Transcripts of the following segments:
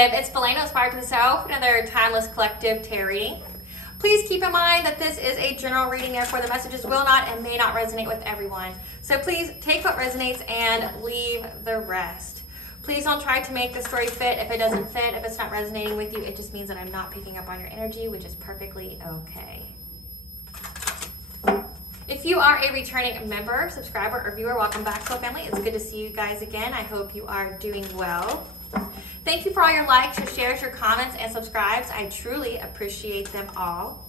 Collective. It's Beleno, Aspire to the Self, another timeless collective tarot reading. Please keep in mind that this is a general reading, therefore the messages will not and may not resonate with everyone. So please take what resonates and leave the rest. Please don't try to make the story fit if it doesn't fit. If it's not resonating with you, it just means that I'm not picking up on your energy, which is perfectly okay. If you are a returning member, subscriber, or viewer, welcome back to our family. It's good to see you guys again. I hope you are doing well. Thank you for all your likes, your shares, your comments, and subscribes. I truly appreciate them all.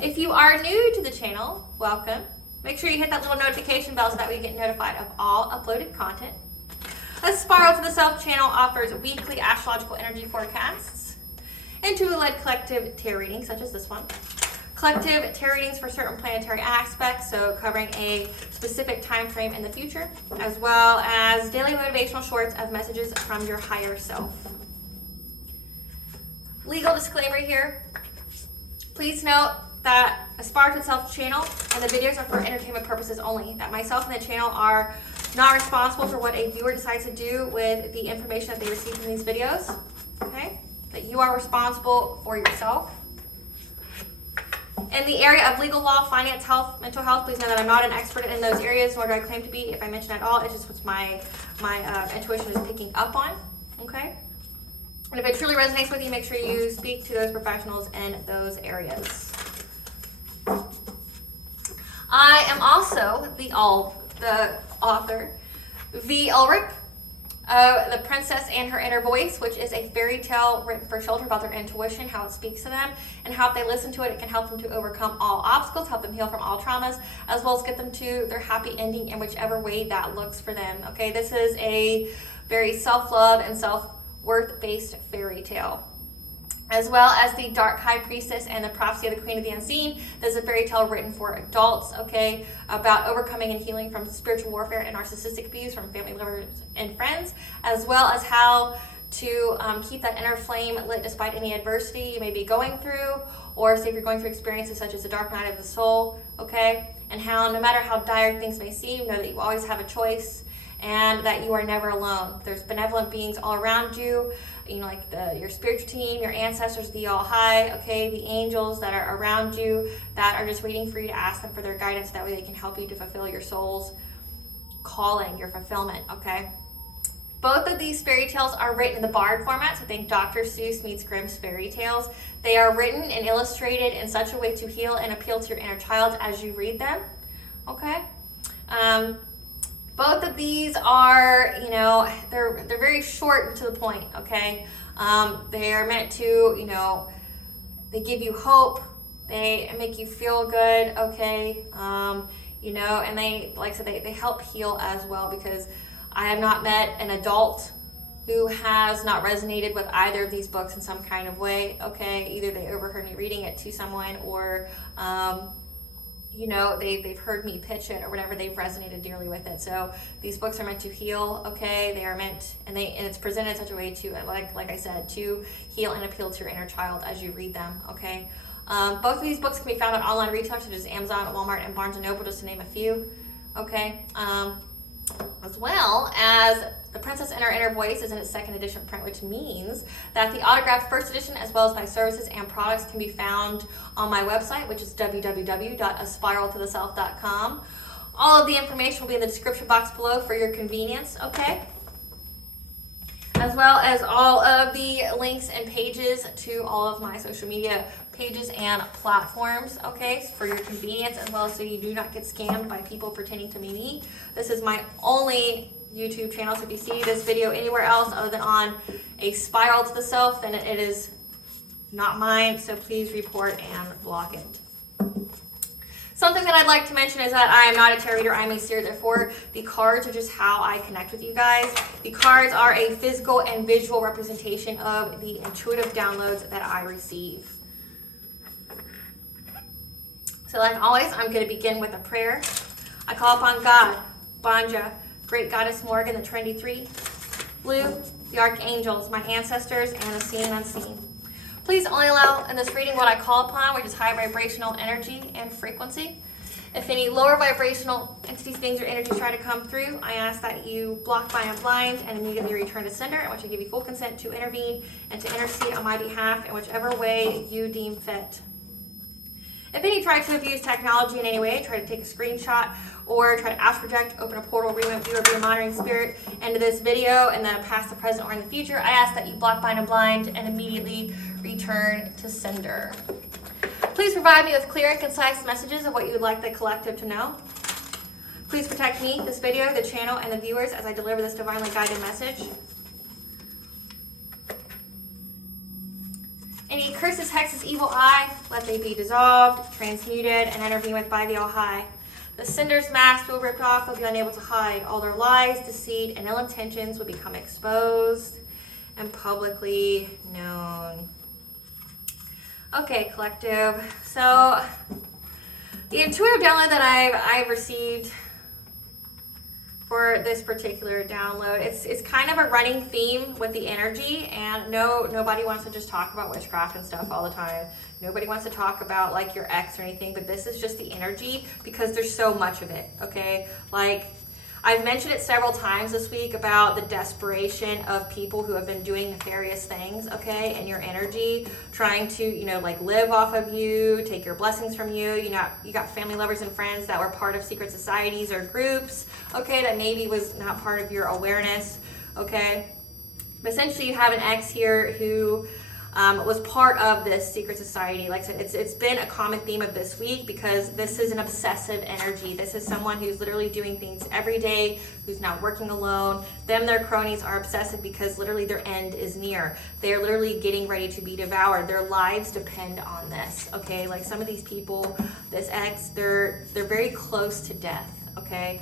If you are new to the channel, welcome. Make sure you hit that little notification bell so that way you get notified of all uploaded content. A Spiral to the Self channel offers weekly astrological energy forecasts and tool-led collective tarot readings, such as this one. Collective tarot readings for certain planetary aspects, so covering a specific time frame in the future, as well as daily motivational shorts of messages from your higher self. Legal disclaimer here. Please note that Aspire to the Self channel and the videos are for entertainment purposes only. That myself and the channel are not responsible for what a viewer decides to do with the information that they receive from these videos. Okay? That you are responsible for yourself. In the area of legal law, finance, health, mental health, please know that I'm not an expert in those areas, nor do I claim to be. If I mention at all, it's just what my intuition is picking up on. Okay? And if it truly resonates with you, make sure you speak to those professionals in those areas. I am also the author, V. Ulrich, The Princess and Her Inner Voice, which is a fairy tale written for children about their intuition, how it speaks to them, and how if they listen to it, it can help them to overcome all obstacles, help them heal from all traumas, as well as get them to their happy ending in whichever way that looks for them. Okay, this is a very self-love and self-worth-based fairy tale. As well as the Dark High Priestess and the Prophecy of the Queen of the Unseen. This is a fairy tale written for adults, okay, about overcoming and healing from spiritual warfare and narcissistic abuse from family members and friends, as well as how to keep that inner flame lit despite any adversity you may be going through, or say if you're going through experiences such as the dark night of the soul, okay, and how no matter how dire things may seem, know that you always have a choice and that you are never alone. There's benevolent beings all around you, you know, like your spiritual team, your ancestors, the all high, okay, the angels that are around you that are just waiting for you to ask them for their guidance. That way they can help you to fulfill your soul's calling, your fulfillment, okay? Both of these fairy tales are written in the Bard format, so think Dr. Seuss meets Grimm's fairy tales. They are written and illustrated in such a way to heal and appeal to your inner child as you read them, okay? Both of these are, you know, they're very short and to the point, okay? They are meant to, you know, they give you hope, they make you feel good, okay? You know, and they, like I said, they help heal as well, because I have not met an adult who has not resonated with either of these books in some kind of way, okay? Either they overheard me reading it to someone, or you know, they've heard me pitch it or whatever, they've resonated dearly with it. So these books are meant to heal, okay? They are meant, and it's presented in such a way to, like I said, to heal and appeal to your inner child as you read them, okay? Both of these books can be found on online retailers such as Amazon, Walmart, and Barnes & Noble, just to name a few, okay? As well as The Princess and Her Inner Voice is in its second edition print, which means that the autographed first edition, as well as my services and products, can be found on my website, which is www.aspiraltotheself.com. All of the information will be in the description box below for your convenience, okay? As well as all of the links and pages to all of my social media pages and platforms, okay, for your convenience as well, so you do not get scammed by people pretending to be me. This is my only YouTube channel, so if you see this video anywhere else other than on A Spiral to the Self, then it is not mine, so please report and block it. Something that I'd like to mention is that I am not a tarot reader, I'm a seer, therefore the cards are just how I connect with you guys. The cards are a physical and visual representation of the intuitive downloads that I receive. So like always, I'm going to begin with a prayer. I call upon God, Banja, Great Goddess Morgan, the Trinity Three, Blue, the Archangels, my ancestors, and the seen and unseen. Please only allow in this reading what I call upon, which is high vibrational energy and frequency. If any lower vibrational entities, things, or energies try to come through, I ask that you block by unblind and immediately return to sender, in which I give you full consent to intervene and to intercede on my behalf in whichever way you deem fit. If any try to abuse technology in any way, try to take a screenshot or try to astral project, open a portal, remove viewer, be a monitoring spirit into this video, and then past, the present, or in the future, I ask that you block by unblind and immediately return to sender. Please provide me with clear and concise messages of what you would like the collective to know. Please protect me, this video, the channel, and the viewers as I deliver this divinely guided message. Any curses, hexes, evil eye, let they be dissolved, transmuted, and intervened with by the All-High. The sender's mask will be ripped off, they'll be unable to hide. All their lies, deceit, and ill intentions will become exposed and publicly known. Okay, collective. So the intuitive download that I've received for this particular download, it's kind of a running theme with the energy, and nobody wants to just talk about witchcraft and stuff all the time. Nobody wants to talk about like your ex or anything, but this is just the energy because there's so much of it, okay? Like, I've mentioned it several times this week about the desperation of people who have been doing nefarious things, okay, and your energy, trying to, like live off of you, take your blessings from you. You got family, lovers, and friends that were part of secret societies or groups, okay, that maybe was not part of your awareness, okay. But essentially, you have an ex here who was part of this secret society. Like I said, it's been a common theme of this week because this is an obsessive energy. This is someone who's literally doing things every day, who's not working alone. Their cronies are obsessive because literally their end is near. They're literally getting ready to be devoured. Their lives depend on this, okay? Like some of these people, this ex, they're very close to death, okay?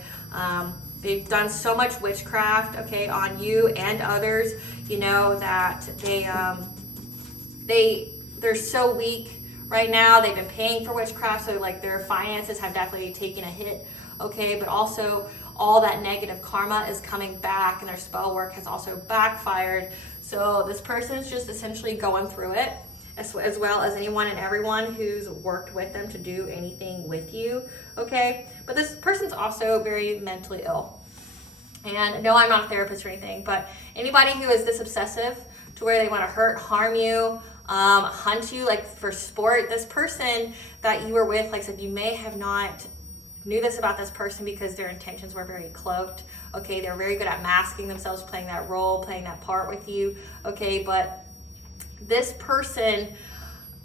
They've done so much witchcraft, okay, on you and others, that they're so weak right now. They've been paying for witchcraft, so like their finances have definitely taken a hit, okay, but also all that negative karma is coming back, and their spell work has also backfired. So this person's just essentially going through it, as well as anyone and everyone who's worked with them to do anything with you, okay? But this person's also very mentally ill. And no, I'm not a therapist or anything, but anybody who is this obsessive to where they want to hurt, harm you, hunt you, like for sport, this person that you were with, like I said, you may have not knew this about this person because their intentions were very cloaked, okay? They're very good at masking themselves, playing that role, playing that part with you, okay? But this person,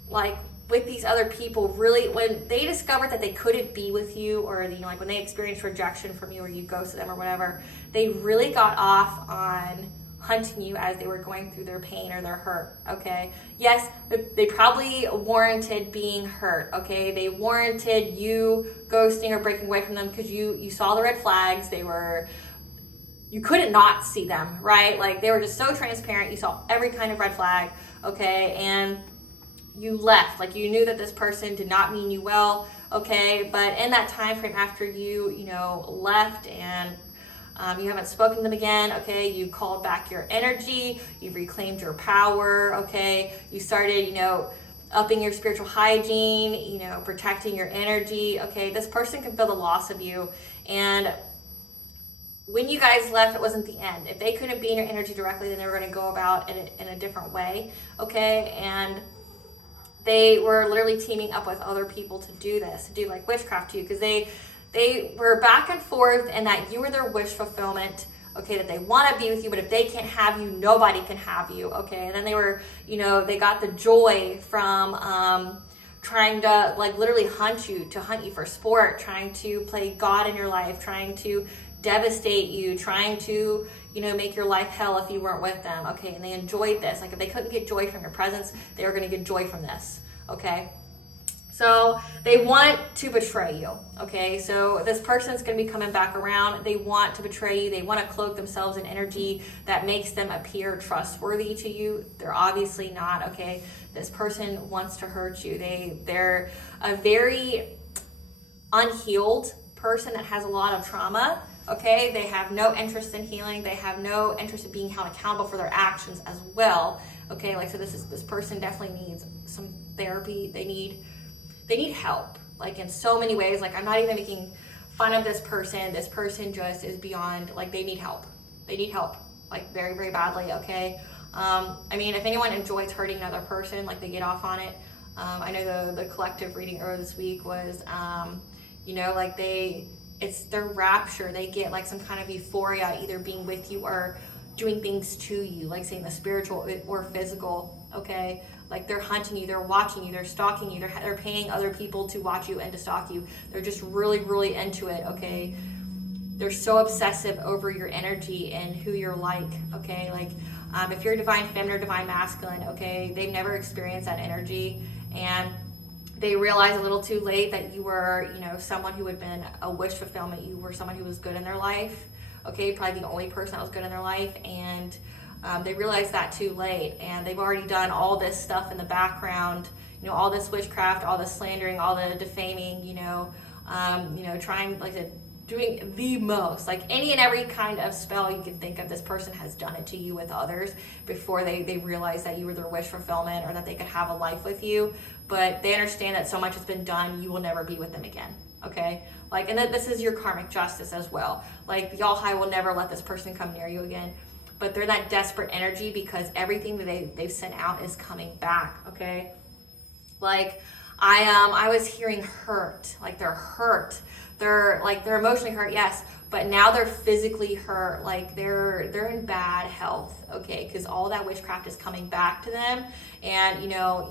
like with these other people, really, when they discovered that they couldn't be with you, or like when they experienced rejection from you or you ghosted them or whatever, they really got off on hunting you as they were going through their pain or their hurt, okay? Yes, they probably warranted being hurt, okay? They warranted you ghosting or breaking away from them because you saw the red flags. You couldn't not see them, right? Like they were just so transparent. You saw every kind of red flag, okay? And you left. Like you knew that this person did not mean you well, okay? But in that time frame after you left and you haven't spoken to them again, okay? You called back your energy. You've reclaimed your power, okay? You started, upping your spiritual hygiene, protecting your energy, okay? This person can feel the loss of you. And when you guys left, it wasn't the end. If they couldn't be in your energy directly, then they were going to go about it in a different way, okay? And they were literally teaming up with other people to do this, to do like witchcraft to you, because they were back and forth, and that you were their wish fulfillment, okay, that they want to be with you, but if they can't have you, nobody can have you, okay? And then they were, they got the joy from trying to like literally hunt you for sport, trying to play God in your life, trying to devastate you, trying to, make your life hell if you weren't with them, okay? And they enjoyed this. Like if they couldn't get joy from your presence, they were going to get joy from this, okay? So they want to betray you, okay? So this person's going to be coming back around. They want to betray you. They want to cloak themselves in energy that makes them appear trustworthy to you. They're obviously not, okay? This person wants to hurt you. They're a very unhealed person that has a lot of trauma, okay? They have no interest in healing. They have no interest in being held accountable for their actions as well, okay? Like, so this person definitely needs some therapy. They need help, like in so many ways. Like I'm not even making fun of this person. This person just is beyond, like they need help. They need help, like very, very badly, okay? I mean, if anyone enjoys hurting another person, like they get off on it. I know the collective reading earlier this week was, you know, like it's their rapture. They get like some kind of euphoria, either being with you or doing things to you, like saying the spiritual or physical, okay? Like they're hunting you, they're watching you, they're stalking you, they're paying other people to watch you and to stalk you. They're just really, really into it, okay? They're so obsessive over your energy and who you're like, okay? Like if you're divine feminine or divine masculine, okay, they've never experienced that energy, and they realize a little too late that you were, you know, someone who had been a wish fulfillment. You were someone who was good in their life, okay, probably the only person that was good in their life, and they realized that too late, and they've already done all this stuff in the background, you know, all this witchcraft, all the slandering, all the defaming, you know, trying, like, doing the most, like any and every kind of spell you can think of. This person has done it to you with others before they realized that you were their wish fulfillment or that they could have a life with you. But they understand that so much has been done, you will never be with them again, okay? Like, and that this is your karmic justice as well. Like, the All High will never let this person come near you again. But they're that desperate energy because everything that they've sent out is coming back, okay? Like, I was hearing hurt, like they're hurt. They're emotionally hurt, yes, but now they're physically hurt. Like they're in bad health, okay? Because all that witchcraft is coming back to them, and you know,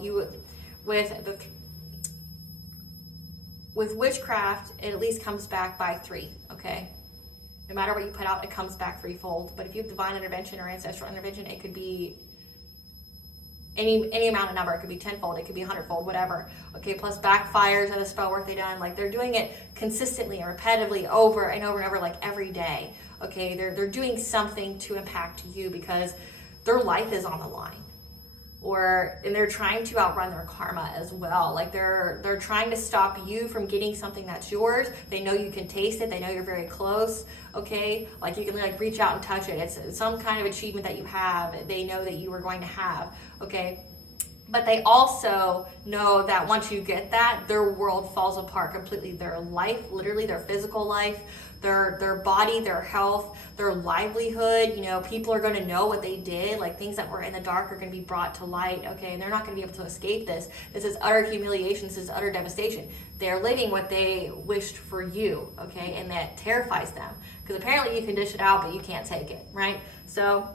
with witchcraft, it at least comes back by 3, okay? No matter what you put out, it comes back 3-fold. But if you have divine intervention or ancestral intervention, it could be any amount of number. It could be 10-fold, it could be 100-fold, whatever. Okay, plus backfires of the spell work they done. Like they're doing it consistently and repetitively over and over and over, like every day. Okay, they're doing something to impact you because their life is on the line. And they're trying to outrun their karma as well. Like they're trying to stop you from getting something that's yours. They know you can taste it. They know you're very close. Okay, like you can like reach out and touch it. It's some kind of achievement that you have. They know that you are going to have. Okay, but they also know that once you get that, their world falls apart completely. Their life, literally their physical life, their body, their health, their livelihood, you know, people are going to know what they did. Like things that were in the dark are going to be brought to light, okay? And they're not going to be able to escape this. This is utter humiliation. This is utter devastation. They're living what they wished for you, okay? And that terrifies them because apparently you can dish it out, but you can't take it, right? So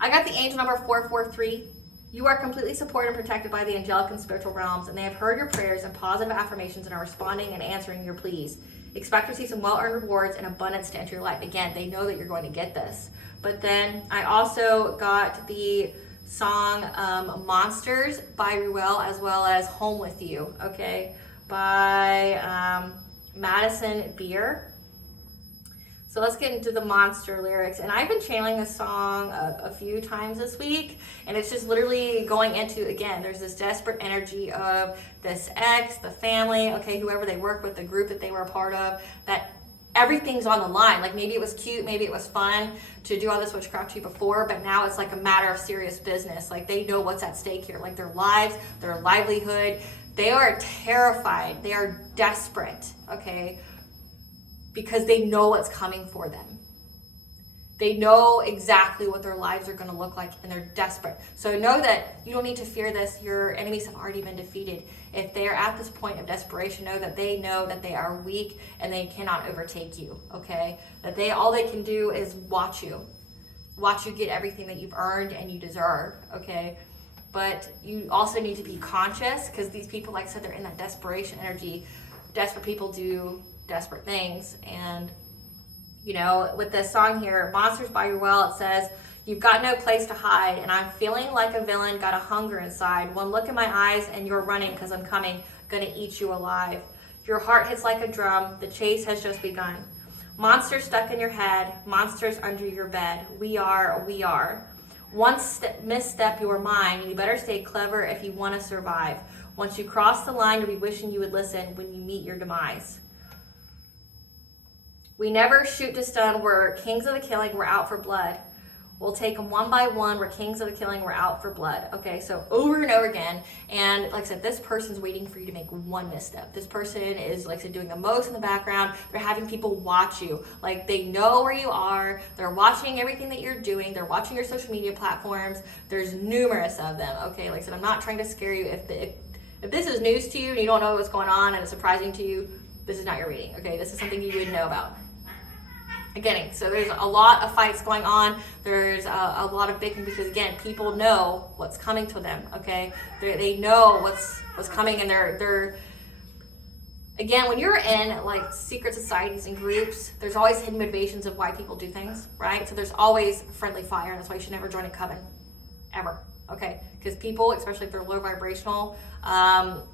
I got the angel number 443. You are completely supported and protected by the angelic and spiritual realms, and they have heard your prayers and positive affirmations and are responding and answering your pleas. Expect to receive some well-earned rewards and abundance to enter your life. Again, they know that you're going to get this. But then I also got the song Monsters by Ruel, as well as Home With You, okay, by Madison Beer. So let's get into the monster lyrics. And I've been channeling this song a few times this week, and it's just literally going into, again, there's this desperate energy of this ex, the family, okay, whoever they work with, the group that they were a part of, that everything's on the line. Like maybe it was cute, maybe it was fun to do all this witchcraft to you before, but now it's like a matter of serious business. Like they know what's at stake here, like their lives, their livelihood. They are terrified, they are desperate, okay, because they know what's coming for them. They know exactly what their lives are going to look like, and they're desperate. So know that you don't need to fear this. Your enemies have already been defeated. If they are at this point of desperation, know that they are weak and they cannot overtake you, okay? That all they can do is watch you get everything that you've earned and you deserve, okay? But you also need to be conscious, because these people, like I said, they're in that desperation energy. Desperate people do desperate things. And you know, with this song here, Monsters by Ruel, it says, you've got no place to hide, and I'm feeling like a villain, got a hunger inside. One look in my eyes and you're running, because I'm coming, gonna eat you alive. Your heart hits like a drum, the chase has just begun. Monsters stuck in your head, monsters under your bed. We are. One misstep, you're mine, and you better stay clever if you want to survive. Once you cross the line, you'll be wishing you would listen when you meet your demise. We never shoot to stun, we're kings of the killing, we're out for blood. We'll take them one by one. We're kings of the killing. We're out for blood. Okay, so over and over again. And like I said, this person's waiting for you to make one misstep. This person is, like I said, doing the most in the background. They're having people watch you. Like, they know where you are. They're watching everything that you're doing. They're watching your social media platforms. There's numerous of them. Okay, like I said, I'm not trying to scare you. If this is news to you and you don't know what's going on and it's surprising to you, this is not your reading. Okay, this is something you would know about. Again, so there's a lot of fights going on. There's a lot of bickering because, again, people know what's coming to them. Okay, they know what's coming, and they're again, when you're in like secret societies and groups, there's always hidden motivations of why people do things, right? So there's always friendly fire, and that's why you should never join a coven, ever. Okay, because people, especially if they're low vibrational, are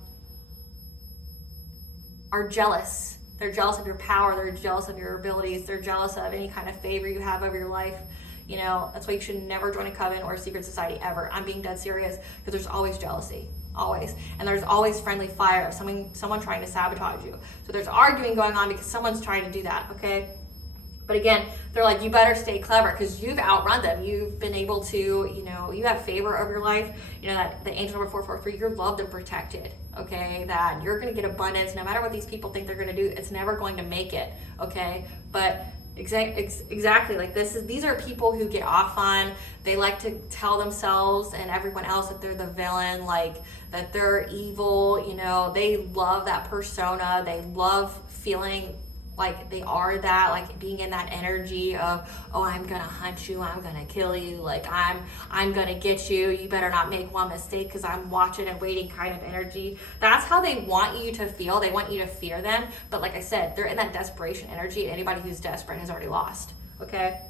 jealous. They're jealous of your power. They're jealous of your abilities. They're jealous of any kind of favor you have over your life. You know, that's why you should never join a coven or a secret society ever. I'm being dead serious, because there's always jealousy, always. And there's always friendly fire of someone trying to sabotage you. So there's arguing going on because someone's trying to do that, okay? But again, they're like, you better stay clever, because you've outrun them. You've been able to, you know, you have favor over your life. You know, that the angel number 443, you're loved and protected, okay? That you're going to get abundance. No matter what these people think they're going to do, it's never going to make it, okay? But exactly, like these are people who get off on, they like to tell themselves and everyone else that they're the villain, like that they're evil, you know, they love that persona. They love feeling like they are that, like being in that energy of, oh, I'm gonna hunt you, I'm gonna kill you, like I'm gonna get you, you better not make one mistake because I'm watching and waiting kind of energy. That's how they want you to feel. They want you to fear them. But like I said, they're in that desperation energy, and anybody who's desperate has already lost, okay?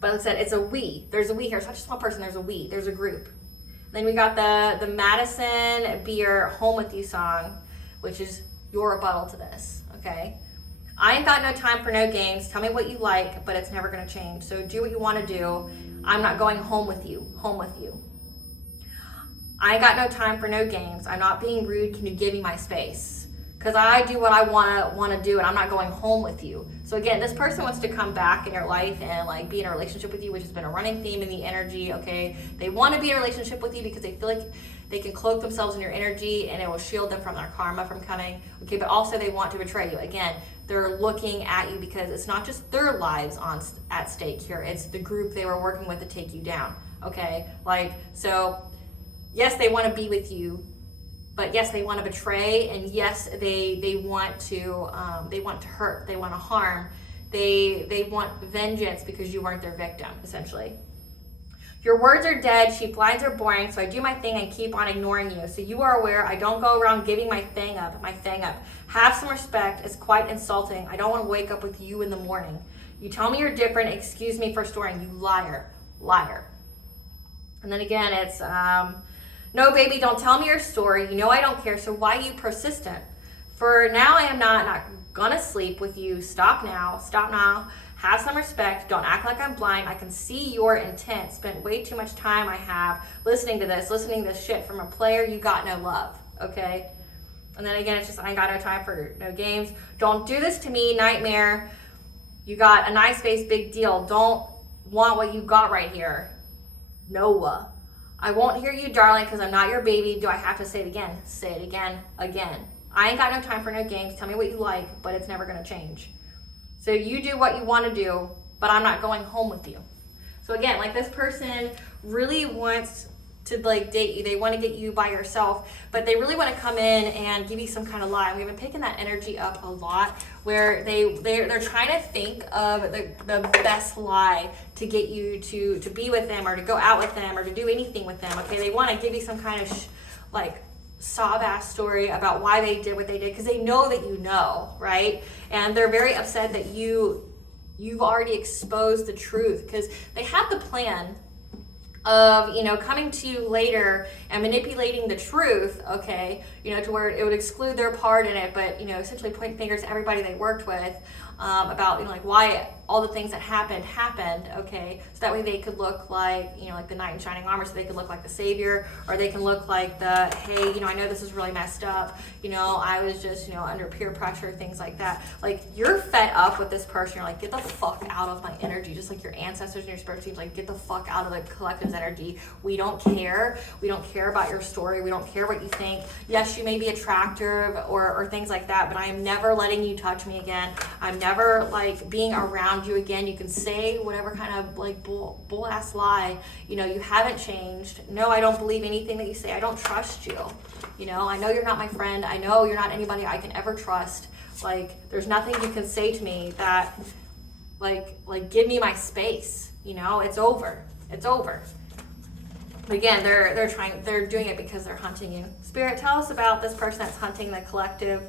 But like I said, it's a we. There's a we here. It's not just one person, there's a we, there's a group. Then we got the Madison Beer Home With You song, which is your rebuttal to this, okay? I ain't got no time for no games. Tell me what you like, but it's never gonna change. So do what you wanna do. I'm not going home with you, home with you. I ain't got no time for no games. I'm not being rude. Can you give me my space? Because I do what I wanna do, and I'm not going home with you. So again, this person wants to come back in your life and like be in a relationship with you, which has been a running theme in the energy, okay? They wanna be in a relationship with you because they feel like they can cloak themselves in your energy and it will shield them from their karma from coming, okay? But also they want to betray you. Again, they're looking at you because it's not just their lives at stake here. It's the group they were working with to take you down, okay? Like, so yes, they want to be with you, but yes, they want to betray, and yes, they want to hurt, they want to harm, they want vengeance because you weren't their victim, essentially. Your words are dead, cheap lines are boring, so I do my thing and keep on ignoring you. So you are aware I don't go around giving my thing up. Have some respect, it's quite insulting. I don't want to wake up with you in the morning. You tell me you're different, excuse me for storing, you liar. And then again, it's, no baby, don't tell me your story. You know I don't care, so why are you persistent? For now I am not gonna sleep with you. Stop now. Have some respect. Don't act like I'm blind. I can see your intent. Spent way too much time I have listening to this shit from a player. You got no love, okay? And then again, it's just, I ain't got no time for no games. Don't do this to me, nightmare. You got a nice face, big deal. Don't want what you got right here. No. I won't hear you, darling, because I'm not your baby. Do I have to say it again? Say it again. I ain't got no time for no games. Tell me what you like, but it's never going to change. So you do what you want to do, but I'm not going home with you. So again, like this person really wants to like date you. They want to get you by yourself, but they really want to come in and give you some kind of lie. We've been picking that energy up a lot, where they're trying to think of the best lie to get you to be with them, or to go out with them, or to do anything with them. Okay, they want to give you some kind of sob ass story about why they did what they did, because they know that you know, right? And they're very upset that you've already exposed the truth, because they had the plan of, coming to you later and manipulating the truth, okay, to where it would exclude their part in it, but, essentially point fingers at everybody they worked with, about, why all the things that happened, okay? So that way they could look like, like the knight in shining armor, so they could look like the savior, or they can look like the, hey, I know this is really messed up, I was just, under peer pressure, things like that. Like, you're fed up with this person. You're like, get the fuck out of my energy, just like your ancestors and your spirit teams, like, get the fuck out of the collective's energy. We don't care. We don't care about your story. We don't care what you think. Yes, you may be attractive or things like that, but I am never letting you touch me again. I'm never, like, being around you again. You can say whatever kind of, like, bull ass lie. You haven't changed. No, I don't believe anything that you say. I don't trust you. I know you're not my friend. I know you're not anybody I can ever trust. Like, there's nothing you can say to me that, like, give me my space. It's over. It's over. But again, they're doing it because they're hunting you. Spirit, tell us about this person that's hunting the collective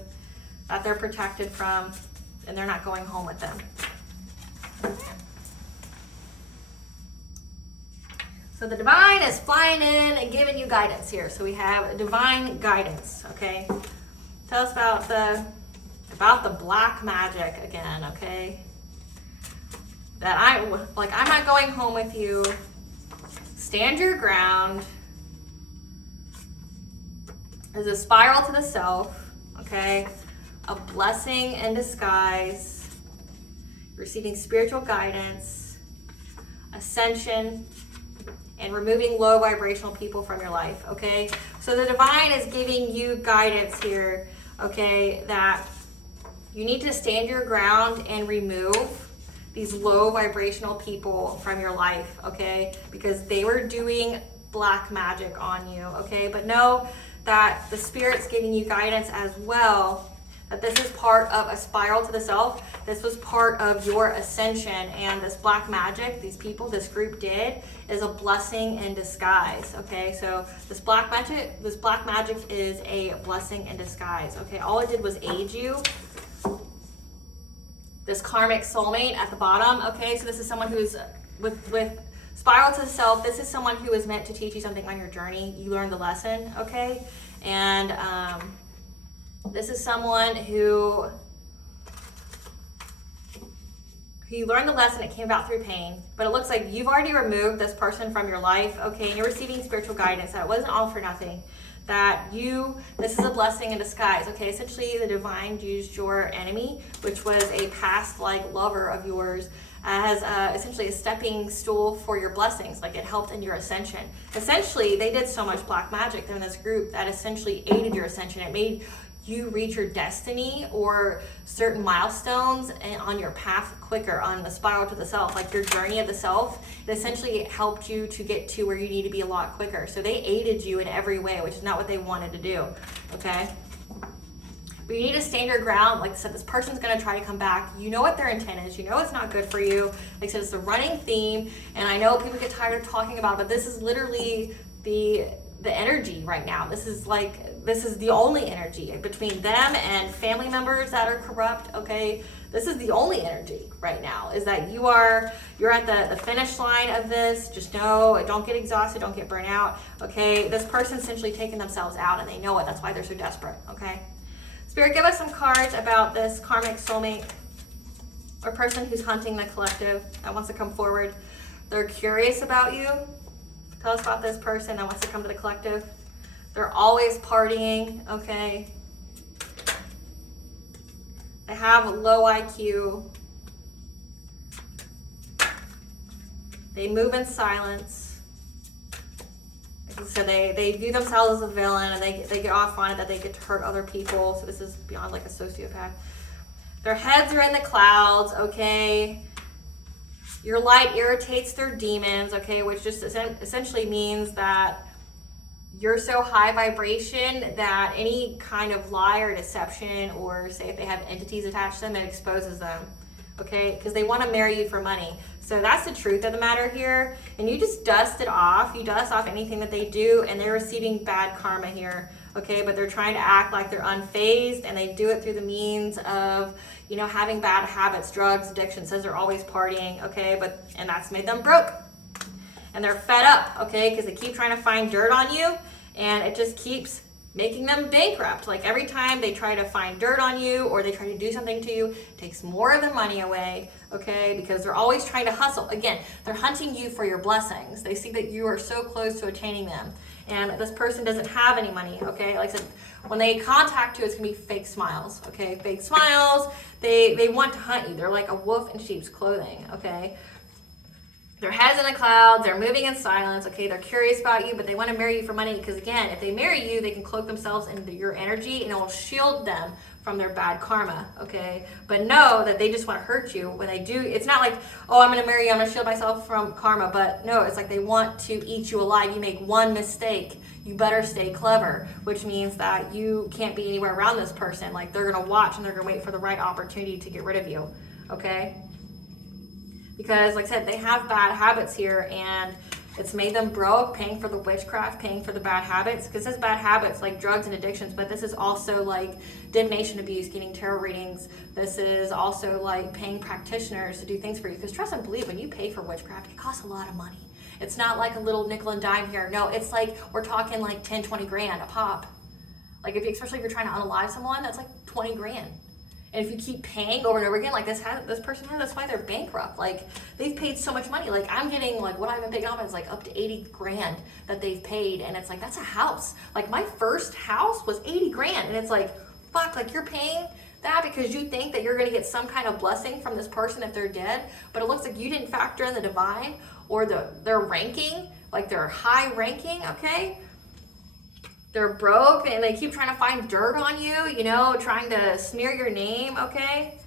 that they're protected from, and they're not going home with them. So the divine is flying in and giving you guidance here. So we have divine guidance, okay? Tell us about the black magic again, okay? That I'm not going home with you. Stand your ground. There's a spiral to the self, okay? A blessing in disguise. Receiving spiritual guidance. Ascension. And removing low vibrational people from your life, okay? So the divine is giving you guidance here, okay, that you need to stand your ground and remove these low vibrational people from your life, okay? Because they were doing black magic on you, okay? But know that the Spirit's giving you guidance as well, that this is part of a spiral to the self. This was part of your ascension, and this black magic, these people, this group did, is a blessing in disguise, okay? So this black magic is a blessing in disguise, okay? All it did was aid you. This karmic soulmate at the bottom, okay? So this is someone who's with spiral to the self. This is someone who is meant to teach you something on your journey. You learned the lesson, okay? And this is someone who you learned the lesson. It came about through pain, but it looks like you've already removed this person from your life, okay? And you're receiving spiritual guidance that it wasn't all for nothing. This is a blessing in disguise, okay? Essentially, the divine used your enemy, which was a past lover of yours, as essentially a stepping stool for your blessings. Like, it helped in your ascension. Essentially, they did so much black magic in this group that essentially aided your ascension. It made you reach your destiny or certain milestones on your path quicker on the spiral to the self, like your journey of the self. It essentially helped you to get to where you need to be a lot quicker. So they aided you in every way, which is not what they wanted to do, okay? But you need to stand your ground. Like I said, this person's going to try to come back. You know what their intent is. You know it's not good for you. Like I said, it's the running theme, and I know people get tired of talking about it, but this is literally the energy right now. This is the only energy between them and family members that are corrupt, okay? This is the only energy right now, is that you're at the finish line of this. Just know, don't get exhausted, don't get burnt out, okay? This person's essentially taking themselves out, and they know it. That's why they're so desperate, okay? Spirit, give us some cards about this karmic soulmate or person who's hunting the collective that wants to come forward. They're curious about you. Tell us about this person that wants to come to the collective. They're always partying, okay? They have low IQ. They move in silence. So they view themselves as a villain, and they get off on it that they get to hurt other people. So this is beyond like a sociopath. Their heads are in the clouds, okay? Your light irritates their demons, okay? Which just essentially means that you're so high vibration that any kind of lie or deception, or say if they have entities attached to them, it exposes them, okay? Because they want to marry you for money. So that's the truth of the matter here. And you just dust it off. You dust off anything that they do, and they're receiving bad karma here, okay? But they're trying to act like they're unfazed, and they do it through the means of, having bad habits, drugs, addiction. Says they're always partying, okay? And that's made them broke. And they're fed up, okay? Because they keep trying to find dirt on you, and it just keeps making them bankrupt. Like every time they try to find dirt on you or they try to do something to you, it takes more of the money away, okay? Because they're always trying to hustle. Again, they're hunting you for your blessings. They see that you are so close to attaining them. And this person doesn't have any money, okay? Like I said, when they contact you, it's gonna be fake smiles, okay? Fake smiles, they want to hunt you. They're like a wolf in sheep's clothing, okay? Their heads in the clouds, they're moving in silence, okay? They're curious about you, but they want to marry you for money because, again, if they marry you, they can cloak themselves into your energy and it will shield them from their bad karma, okay? But know that they just want to hurt you. When they do, it's not like, oh, I'm going to marry you, I'm going to shield myself from karma, but no, it's like they want to eat you alive. You make one mistake, you better stay clever, which means that you can't be anywhere around this person. Like they're going to watch and they're going to wait for the right opportunity to get rid of you, okay? Because, like I said, they have bad habits here, and it's made them broke, paying for the witchcraft, paying for the bad habits. Because this is bad habits like drugs and addictions, but this is also like divination abuse, getting tarot readings. This is also like paying practitioners to do things for you. Because trust and believe, when you pay for witchcraft, it costs a lot of money. It's not like a little nickel and dime here. No, it's like we're talking like 10, 20 grand a pop. Like especially if you're trying to unalive someone, that's like 20 grand. And if you keep paying over and over again, like this person here, that's why they're bankrupt. Like they've paid so much money. Like I'm getting like what I've been picking up is like up to 80 grand that they've paid. And it's like, that's a house. Like my first house was 80 grand. And it's like, fuck, like you're paying that because you think that you're going to get some kind of blessing from this person if they're dead. But it looks like you didn't factor in the divine or their ranking, like their high ranking, okay? They're broke and they keep trying to find dirt on you, you know, trying to smear your name, okay?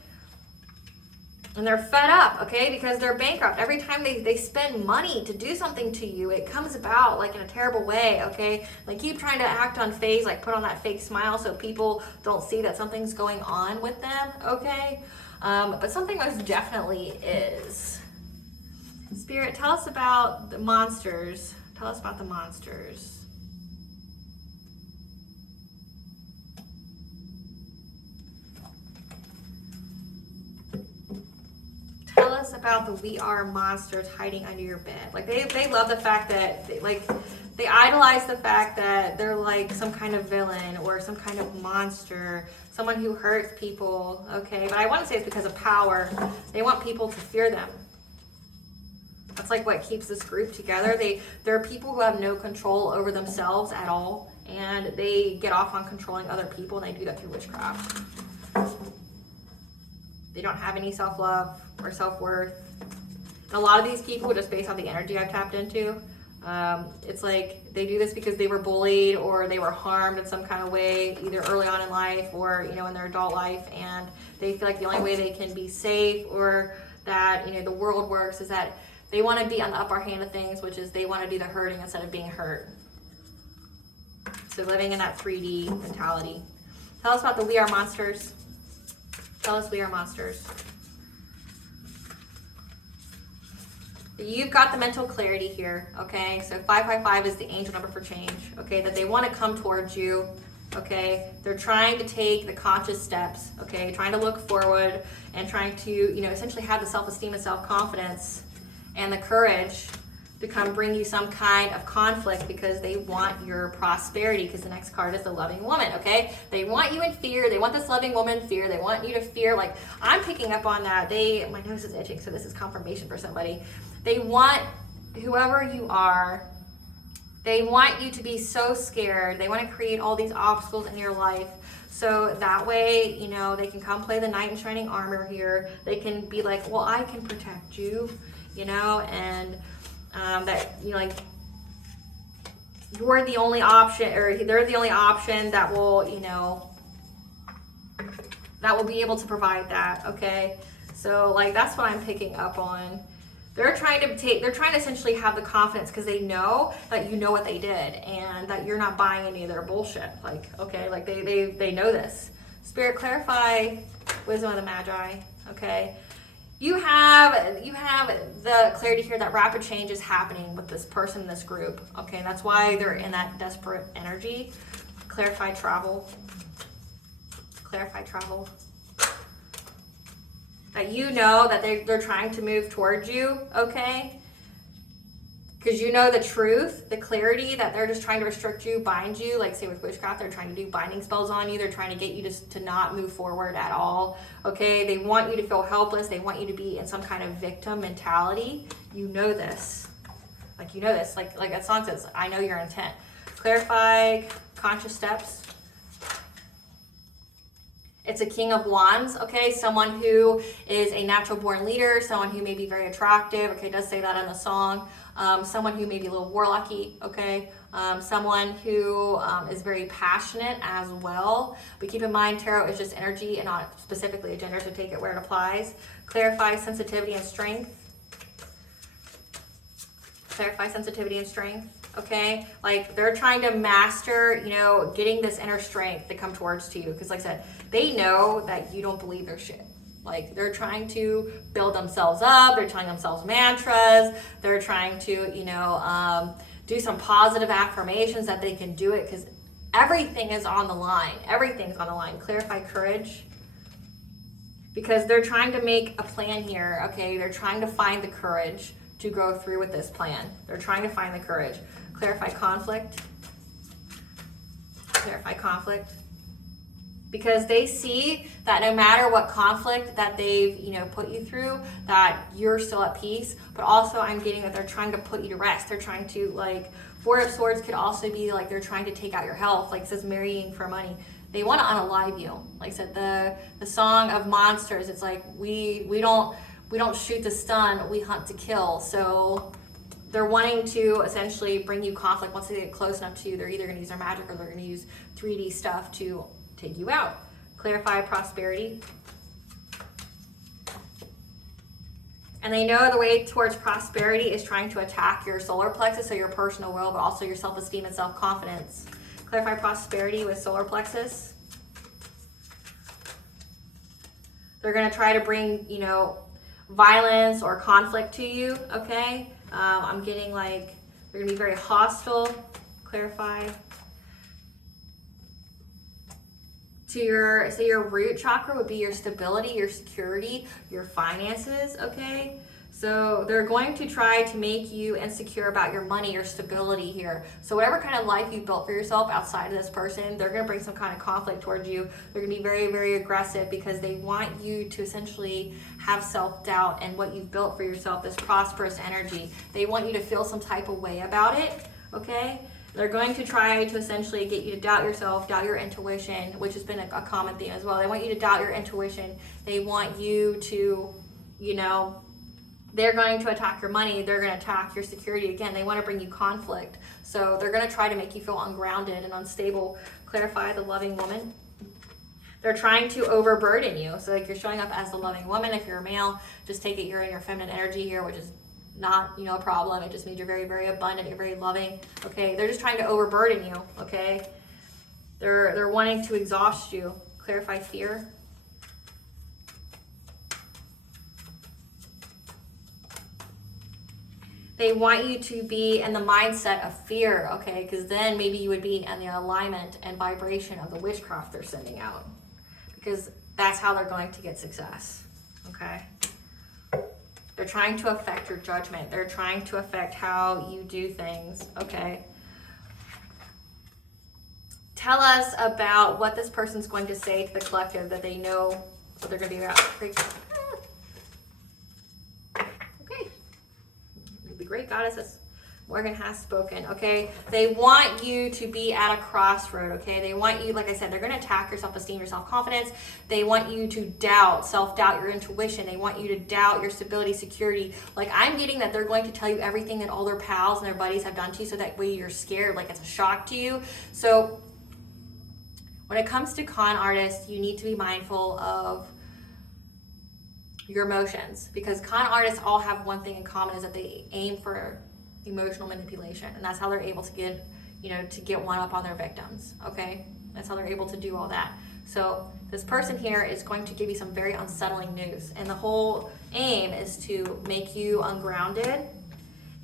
And they're fed up, okay, because they're bankrupt. Every time they spend money to do something to you, it comes about like in a terrible way, okay? They keep trying to act on phase, like put on that fake smile so people don't see that something's going on with them, okay? But something most definitely is. Spirit, tell us about the monsters. Tell us about the monsters. Tell us about the we are monsters hiding under your bed. Like they love the fact that they idolize the fact that they're like some kind of villain or some kind of monster, someone who hurts people, okay? But I want to say it's because of power. They want people to fear them. That's like what keeps this group together. They're people who have no control over themselves at all, and they get off on controlling other people, and they do that through witchcraft. They don't have any self-love or self-worth. And a lot of these people, just based on the energy I've tapped into, it's like they do this because they were bullied or they were harmed in some kind of way, either early on in life or, you know, in their adult life. And they feel like the only way they can be safe or that, you know, the world works is that they want to be on the upper hand of things, which is they want to do the hurting instead of being hurt. So living in that 3D mentality. Tell us about the we are monsters. Tell us we are monsters. You've got the mental clarity here, okay? So 555 is the angel number for change, okay? That they want to come towards you, okay? They're trying to take the conscious steps, okay? Trying to look forward and trying to, you know, essentially have the self-esteem and self-confidence and the courage to come bring you some kind of conflict because they want your prosperity, because the next card is the loving woman, okay? They want you in fear. They want this loving woman in fear. They want you to fear. Like, I'm picking up on that. My nose is itching, so this is confirmation for somebody. They want, whoever you are, they want you to be so scared. They want to create all these obstacles in your life so that way, you know, they can come play the knight in shining armor here. They can be like, well, I can protect you, you know, and that, you know, like, you're the only option, or they're the only option that will, you know, that will be able to provide that, okay? So, like, that's what I'm picking up on. They're trying to essentially have the confidence because they know that you know what they did and that you're not buying any of their bullshit. Like, okay, like they know this. Spirit, clarify wisdom of the Magi, okay? You have the clarity here that rapid change is happening with this person in this group, okay? That's why they're in that desperate energy. Clarify travel. Clarify travel. That you know that they're trying to move towards you, okay? because you know the truth, the clarity that they're just trying to restrict you, bind you. Like say with witchcraft, they're trying to do binding spells on you. They're trying to get you to not move forward at all. Okay, they want you to feel helpless. They want you to be in some kind of victim mentality. You know this. Like you know this. Like that song says, I know your intent. Clarify conscious steps. It's a King of Wands, okay? Someone who is a natural born leader, someone who may be very attractive, okay? It does say that in the song. Someone who may be a little warlocky, okay? Someone who is very passionate as well. But keep in mind, tarot is just energy and not specifically a gender, so take it where it applies. Clarify sensitivity and strength. Clarify sensitivity and strength. Okay, like they're trying to master, you know, getting this inner strength to come towards to you. Because like I said, they know that you don't believe their shit. Like they're trying to build themselves up. They're telling themselves mantras. They're trying to, you know, do some positive affirmations that they can do it because everything is on the line. Everything's on the line. Clarify courage. Because they're trying to make a plan here. Okay, they're trying to find the courage to go through with this plan. They're trying to find the courage. Clarify conflict. Clarify conflict. Because they see that no matter what conflict that they've, you know, put you through, that you're still at peace. But also I'm getting that they're trying to put you to rest. They're trying to, like, Four of Swords could also be like they're trying to take out your health. Like it says marrying for money. They want to unalive you. Like I said, the Song of Monsters, it's like we don't shoot to stun, we hunt to kill. So they're wanting to essentially bring you conflict. Once they get close enough to you, they're either going to use their magic or they're going to use 3D stuff to take you out. Clarify prosperity. And they know the way towards prosperity is trying to attack your solar plexus, so your personal will, but also your self-esteem and self-confidence. Clarify prosperity with solar plexus. They're going to try to bring, you know, violence or conflict to you, okay? I'm getting like they're gonna be very hostile. Clarify. To your root chakra would be your stability, your security, your finances, okay? So they're going to try to make you insecure about your money, your stability here. So whatever kind of life you've built for yourself outside of this person, they're going to bring some kind of conflict towards you. They're going to be very, very aggressive because they want you to essentially have self-doubt and what you've built for yourself, this prosperous energy. They want you to feel some type of way about it, okay? They're going to try to essentially get you to doubt yourself, doubt your intuition, which has been a common theme as well. They want you to doubt your intuition. They want you to, you know, they're going to attack your money. They're going to attack your security. Again, they want to bring you conflict. So they're going to try to make you feel ungrounded and unstable. Clarify the loving woman. They're trying to overburden you. So like you're showing up as the loving woman. If you're a male, just take it you're in your feminine energy here, which is not, you know, a problem. It just means you're very, very abundant. You're very loving. Okay. They're just trying to overburden you. Okay. They're wanting to exhaust you. Clarify fear. They want you to be in the mindset of fear, okay? Because then maybe you would be in the alignment and vibration of the witchcraft they're sending out. Because that's how they're going to get success, okay? They're trying to affect your judgment. They're trying to affect how you do things, okay? Tell us about what this person's going to say to the collective that they know what they're going to be about. Great goddesses, Morgan has spoken, okay? They want you to be at a crossroad, okay? They want you, like I said, they're going to attack your self-esteem, your self-confidence. They want you to doubt, self-doubt your intuition. They want you to doubt your stability, security. Like I'm getting that they're going to tell you everything that all their pals and their buddies have done to you so that way you're scared, like it's a shock to you. So when it comes to con artists, you need to be mindful of your emotions, because con artists all have one thing in common, is that they aim for emotional manipulation, and that's how they're able to get, you know, to get one up on their victims, okay? That's how they're able to do all that. So this person here is going to give you some very unsettling news, and the whole aim is to make you ungrounded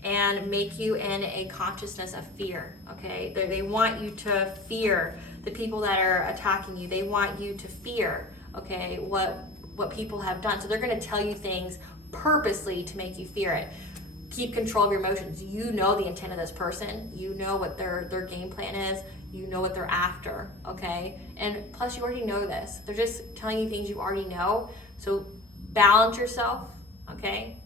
and make you in a consciousness of fear, okay? They want you to fear the people that are attacking you. They want you to fear, okay, what people have done. So they're going to tell you things purposely to make you fear it. keep control of your emotions. You know the intent of this person. You know what their game plan is. You know what they're after, okay? And plus, you already know this. They're just telling you things you already know. So balance yourself, okay?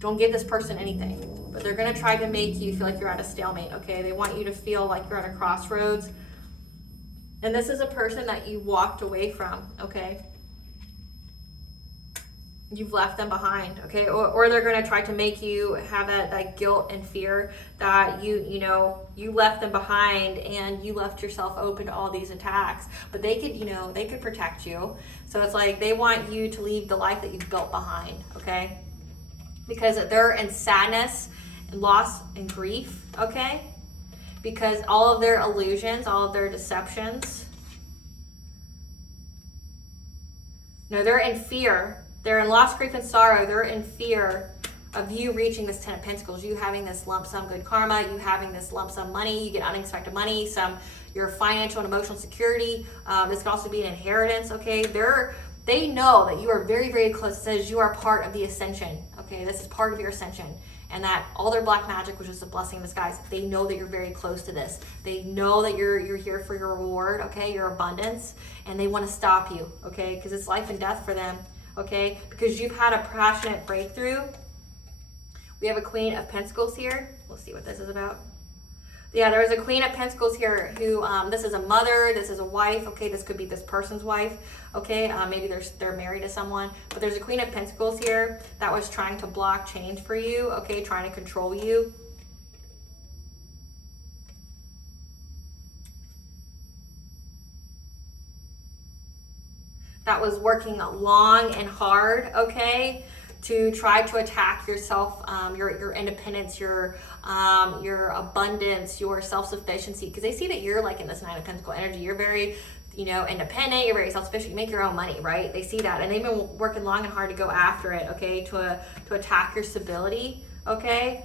Don't give this person anything. But they're going to try to make you feel like you're at a stalemate, okay? They want you to feel like you're at a crossroads. And this is a person that you walked away from, okay? You've left them behind, okay? Or they're going to try to make you have that guilt and fear that you left them behind and you left yourself open to all these attacks. But they could protect you. So it's like they want you to leave the life that you've built behind, okay? Because they're in sadness and loss and grief, okay? Because all of their illusions, all of their deceptions, they're in fear. They're in loss, grief, and sorrow. They're in fear of you reaching this 10 of Pentacles, you having this lump sum good karma, you having this lump sum money, you get unexpected money, your financial and emotional security. This could also be an inheritance, okay? They know that you are very, very close. It says you are part of the ascension, okay? This is part of your ascension. And that all their black magic, which is a blessing in disguise, they know that you're very close to this. They know that you're here for your reward, okay? Your abundance. And they want to stop you, okay? Because it's life and death for them. Okay, because you've had a passionate breakthrough. We have a Queen of Pentacles here. We'll see what this is about. Yeah, there's a Queen of Pentacles here who, this is a mother, this is a wife. Okay, this could be this person's wife. Okay, maybe they're married to someone. But there's a Queen of Pentacles here that was trying to block change for you. Okay, trying to control you. That was working long and hard, okay, to try to attack yourself, your independence, your abundance, your self-sufficiency, because they see that you're like in this Nine of Pentacle energy. You're very, independent. You're very self-sufficient. You make your own money, right? They see that, and they've been working long and hard to go after it, okay, to attack your stability, okay.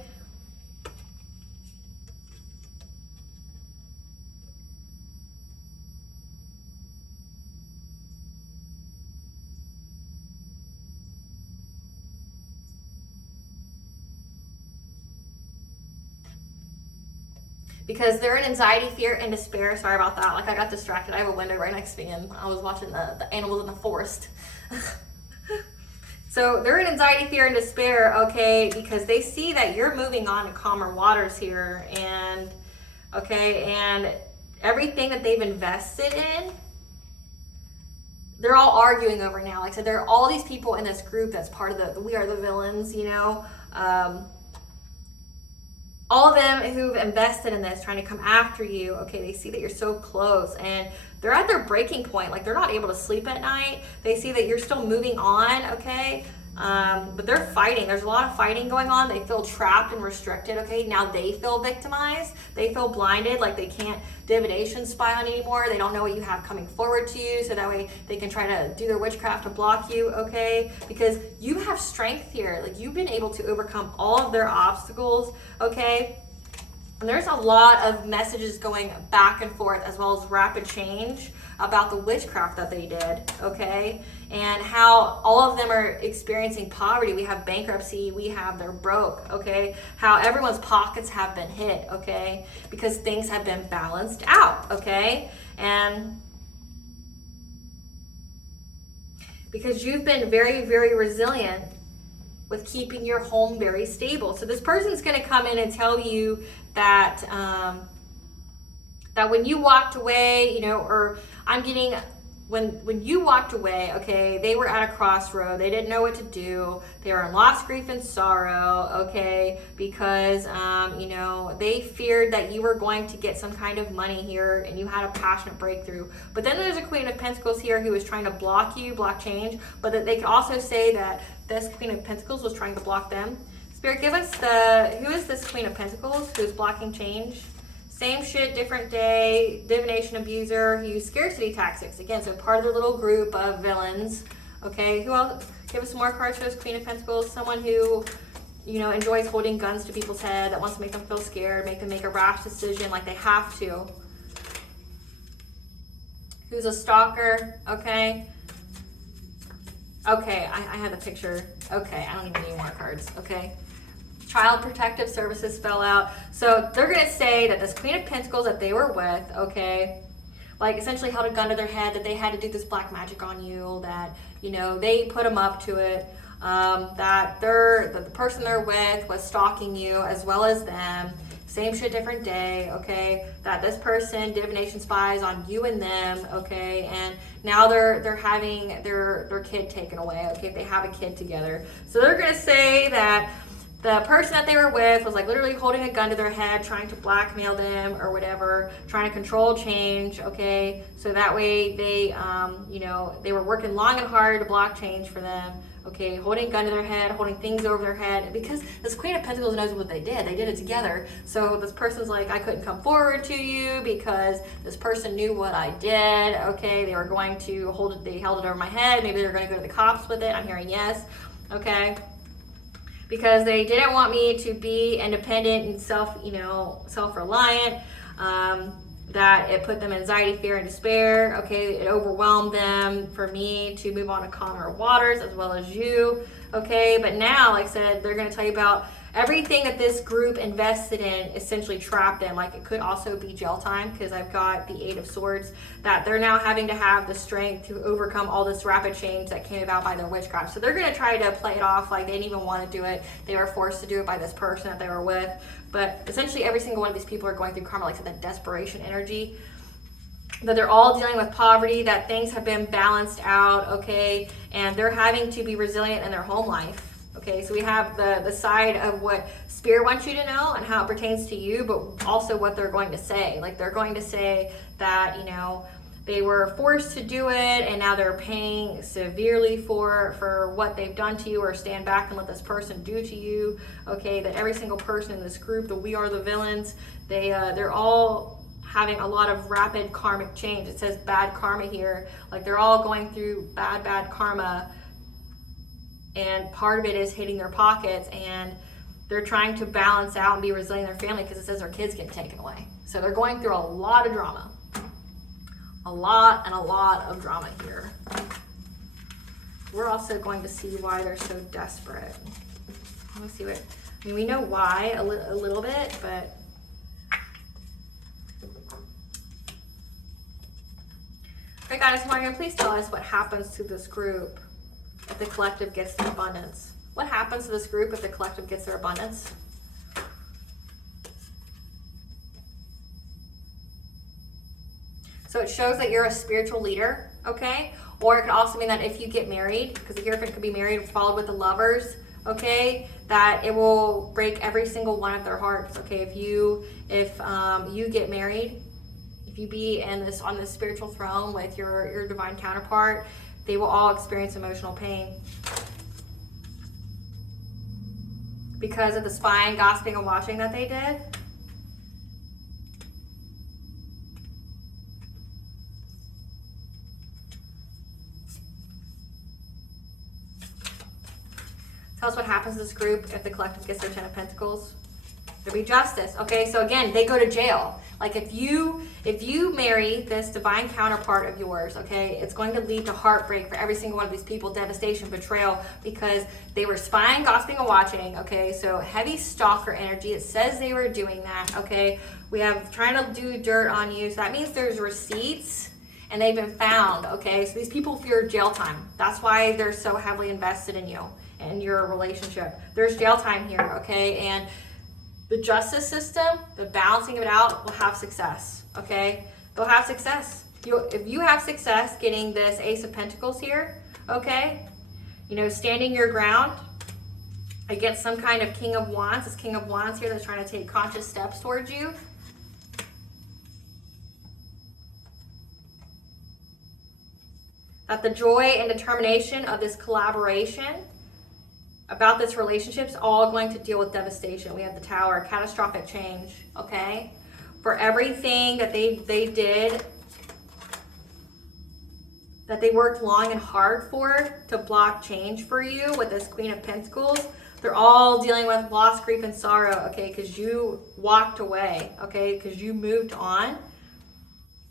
Because they're in anxiety, fear, and despair. Sorry about that. Like, I got distracted. I have a window right next to me, and I was watching the animals in the forest. So they're in anxiety, fear, and despair, okay, because they see that you're moving on to calmer waters here. And, okay, and everything that they've invested in, they're all arguing over now. Like I said, there are all these people in this group that's part of the We Are the Villains, all of them who've invested in this, trying to come after you, okay, they see that you're so close and they're at their breaking point. Like, they're not able to sleep at night. They see that you're still moving on, okay? But they're fighting. There's a lot of fighting going on. They feel trapped and restricted, okay? Now they feel victimized. They feel blinded, like they can't divination spy on you anymore. They don't know what you have coming forward to you, so that way they can try to do their witchcraft to block you, okay? Because you have strength here. Like, you've been able to overcome all of their obstacles, okay? And there's a lot of messages going back and forth, as well as rapid change about the witchcraft that they did, okay? And how all of them are experiencing poverty. We have bankruptcy, we have they're broke, okay? How everyone's pockets have been hit, okay? Because things have been balanced out, okay? And because you've been very, very resilient with keeping your home very stable. So this person's gonna come in and tell you that that when you walked away, or I'm getting, when you walked away, okay, they were at a crossroad. They didn't know what to do. They were in loss, grief, and sorrow, okay, because, they feared that you were going to get some kind of money here and you had a passionate breakthrough. But then there's a Queen of Pentacles here who was trying to block you, block change, but that they could also say that this Queen of Pentacles was trying to block them. Spirit, give us who is this Queen of Pentacles who's blocking change? Same shit, different day, divination abuser, who use scarcity tactics. Again, so part of the little group of villains. Okay, who else? Give us some more cards for this Queen of Pentacles. Someone who, enjoys holding guns to people's head, that wants to make them feel scared, make them make a rash decision like they have to. Who's a stalker, okay? Okay, I have the picture. Okay, I don't even need more cards. Okay. Child Protective Services fell out. So they're going to say that this Queen of Pentacles that they were with, okay, like essentially held a gun to their head, that they had to do this black magic on you, that, you know, they put them up to it, that the person they're with was stalking you as well as them. Same shit, different day, okay? That this person divination spies on you and them, okay? And now they're having their kid taken away, okay? If they have a kid together. So they're gonna say that the person that they were with was like literally holding a gun to their head, trying to blackmail them or whatever, trying to control change, okay? So that way they, you know, they were working long and hard to block change for them, okay? Holding a gun to their head, holding things over their head, because this Queen of Pentacles knows what they did. They did it together. So this person's like, I couldn't come forward to you because this person knew what I did, okay? They were going to hold it, they held it over my head. Maybe they're going to go to the cops with it. I'm hearing yes, okay? Because they didn't want me to be independent and self-reliant, that it put them in anxiety, fear, and despair. Okay, it overwhelmed them for me to move on to calmer waters as well as you. Okay, but now, like I said, they're going to tell you about everything that this group invested in essentially trapped them. Like it could also be jail time, because I've got the Eight of Swords, that they're now having to have the strength to overcome all this rapid change that came about by their witchcraft. So they're going to try to play it off like they didn't even want to do it. They were forced to do it by this person that they were with. But essentially every single one of these people are going through karma, like I said, that desperation energy, that they're all dealing with poverty, that things have been balanced out, okay, and they're having to be resilient in their home life. Okay, so we have the side of what Spirit wants you to know and how it pertains to you, but also what they're going to say. Like they're going to say that, you know, they were forced to do it and now they're paying severely for what they've done to you, or stand back and let this person do to you. Okay, that every single person in this group, the We Are the Villains, they're all having a lot of rapid karmic change. It says bad karma here. Like they're all going through bad karma, and part of it is hitting their pockets, and they're trying to balance out and be resilient in their family, because it says their kids get taken away. So they're going through a lot of drama. A lot of drama here. We're also going to see why they're so desperate. Let me see what, I mean, we know why a little bit, but okay, Goddess Mario, please tell us what happens to this group if the collective gets their abundance. What happens to this group if the collective gets their abundance? So it shows that you're a spiritual leader, okay? Or it could also mean that if you get married, because the Hierophant could be married followed with the Lovers, okay? That it will break every single one of their hearts, okay? If you get married, if you be on this spiritual throne with your divine counterpart, they will all experience emotional pain because of the spying, gossiping, and watching that they did. Tell us what happens to this group if the collective gets their Ten of Pentacles. There'll be justice. Okay, so again, they go to jail. Like if you marry this divine counterpart of yours, okay, it's going to lead to heartbreak for every single one of these people, devastation, betrayal, because they were spying, gossiping, and watching. Okay, so heavy stalker energy. It says they were doing that. Okay, we have trying to do dirt on you. So that means there's receipts and they've been found. Okay, so these people fear jail time. That's why they're so heavily invested in you and your relationship. There's jail time here. Okay, and the justice system, the balancing of it out, will have success, okay? They'll have success. If you have success getting this Ace of Pentacles here, okay? You know, standing your ground against some kind of King of Wands, this King of Wands here that's trying to take conscious steps towards you. That the joy and determination of this collaboration about this relationship is all going to deal with devastation. We have the Tower, catastrophic change, okay? For everything that they did, that they worked long and hard for to block change for you with this Queen of Pentacles, they're all dealing with loss, grief, and sorrow, okay? Because you walked away, okay? Because you moved on.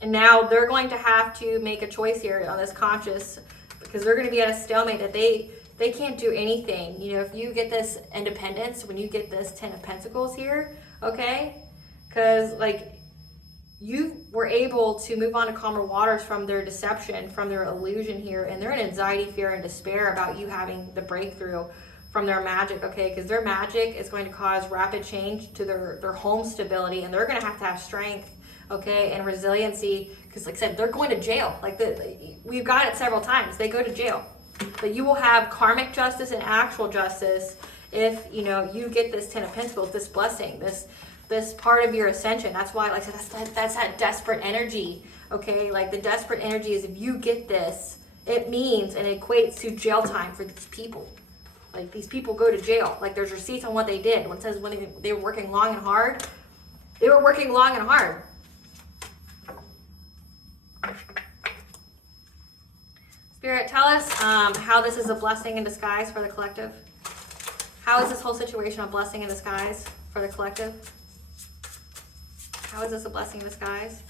And now they're going to have to make a choice here on this conscious because they're going to be at a stalemate that they can't do anything. You know, if you get this independence, when you get this 10 of Pentacles here, okay, because like you were able to move on to calmer waters from their deception, from their illusion here, and they're in anxiety, fear, and despair about you having the breakthrough from their magic, okay, because their magic is going to cause rapid change to their home stability, and they're going to have strength, okay, and resiliency, because like I said, they're going to jail. Like we've got it several times. They go to jail. But you will have karmic justice and actual justice if, you know, you get this 10 of Pentacles, this blessing, this part of your ascension. That's why, like I said, that's that desperate energy, okay? Like the desperate energy is if you get this, it means and it equates to jail time for these people. Like these people go to jail. Like there's receipts on what they did. When it says when they were working long and hard, they were working long and hard. Spirit, tell us how this is a blessing in disguise for the collective. How is this whole situation a blessing in disguise for the collective? How is this a blessing in disguise?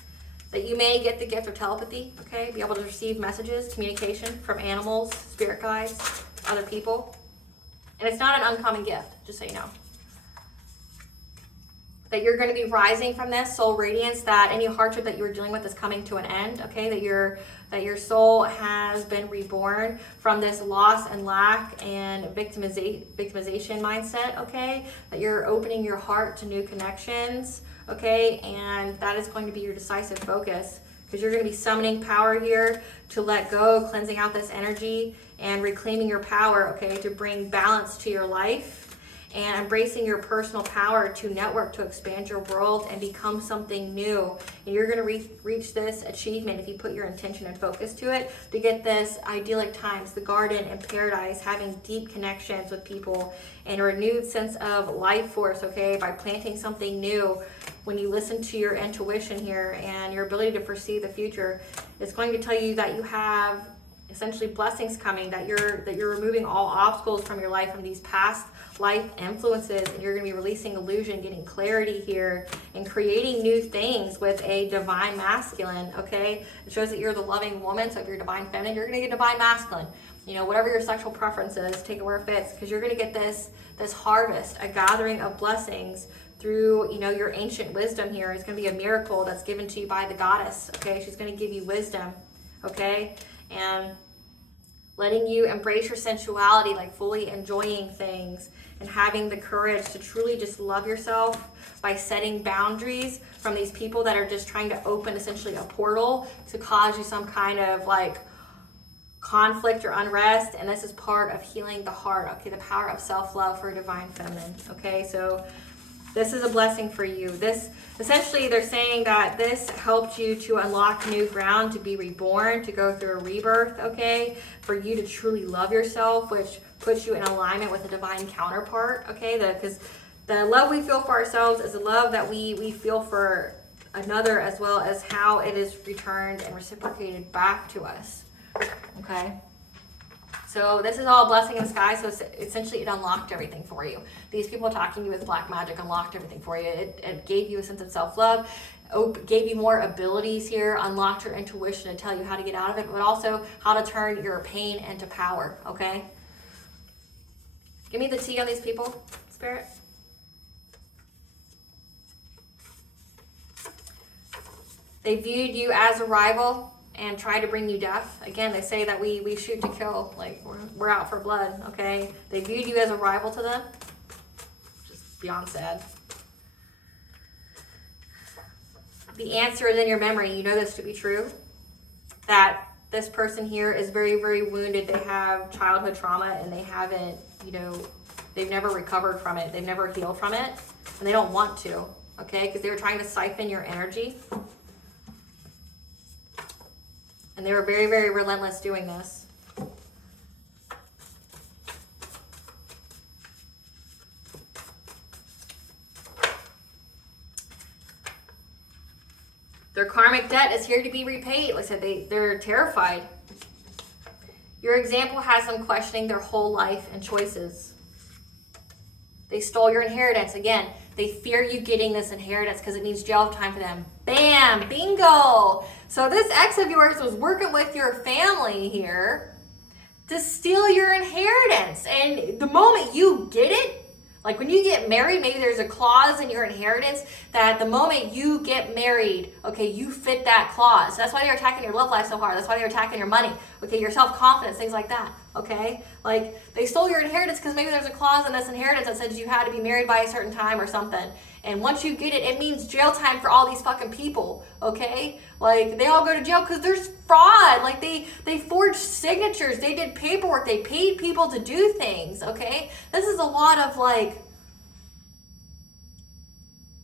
That you may get the gift of telepathy, okay? Be able to receive messages, communication from animals, spirit guides, other people. And it's not an uncommon gift, just so you know. That you're going to be rising from this soul radiance, that any hardship that you were dealing with is coming to an end, okay? That your soul has been reborn from this loss and lack and victimization mindset, okay? That you're opening your heart to new connections, okay? And that is going to be your decisive focus, because you're going to be summoning power here to let go, cleansing out this energy and reclaiming your power, okay? To bring balance to your life, and embracing your personal power to network, to expand your world and become something new. And you're going to reach this achievement if you put your intention and focus to it, to get this idyllic times, the garden and paradise, having deep connections with people and a renewed sense of life force, okay, by planting something new. When you listen to your intuition here and your ability to foresee the future, it's going to tell you that you have essentially blessings coming, that you're removing all obstacles from your life, from these past life influences, and you're going to be releasing illusion, getting clarity here, and creating new things with a divine masculine, okay? It shows that you're the loving woman, so if you're divine feminine, you're going to get divine masculine. You know, whatever your sexual preference is, take it where it fits, because you're going to get this harvest, a gathering of blessings through, you know, your ancient wisdom here. It's going to be a miracle that's given to you by the goddess, okay? She's going to give you wisdom, okay? And letting you embrace your sensuality, like fully enjoying things and having the courage to truly just love yourself by setting boundaries from these people that are just trying to open essentially a portal to cause you some kind of like conflict or unrest. And this is part of healing the heart, okay? The power of self-love for divine feminine, okay? So this is a blessing for you. This, essentially, they're saying that this helped you to unlock new ground, to be reborn, to go through a rebirth, okay? For you to truly love yourself, which puts you in alignment with a divine counterpart, okay? Because the love we feel for ourselves is a love that we feel for another, as well as how it is returned and reciprocated back to us, okay? So this is all a blessing in disguise. So essentially it unlocked everything for you. These people talking to you with black magic unlocked everything for you. It gave you a sense of self-love, gave you more abilities here, unlocked your intuition to tell you how to get out of it, but also how to turn your pain into power, okay? Give me the tea on these people, Spirit. They viewed you as a rival and try to bring you death. Again, they say that we shoot to kill, like we're out for blood, okay? They viewed you as a rival to them, which is beyond sad. The answer is in your memory. You know this to be true, that this person here is very, very wounded. They have childhood trauma and they haven't, you know, they've never recovered from it. They've never healed from it, and they don't want to, okay? Because they were trying to siphon your energy. And they were very, very relentless doing this. Their karmic debt is here to be repaid. Like I said, they're terrified. Your example has them questioning their whole life and choices. They stole your inheritance. Again, they fear you getting this inheritance because it means jail time for them. Bam! Bingo! So this ex of yours was working with your family here to steal your inheritance. And the moment you get it, like when you get married, maybe there's a clause in your inheritance that the moment you get married, okay, you fit that clause. So that's why they're attacking your love life so hard. That's why they're attacking your money, okay, your self-confidence, things like that, okay? Like they stole your inheritance because maybe there's a clause in this inheritance that says you had to be married by a certain time or something. And once you get it, it means jail time for all these fucking people, okay? Like they all go to jail because there's fraud. Like they forged signatures, they did paperwork, they paid people to do things, okay? This is a lot of like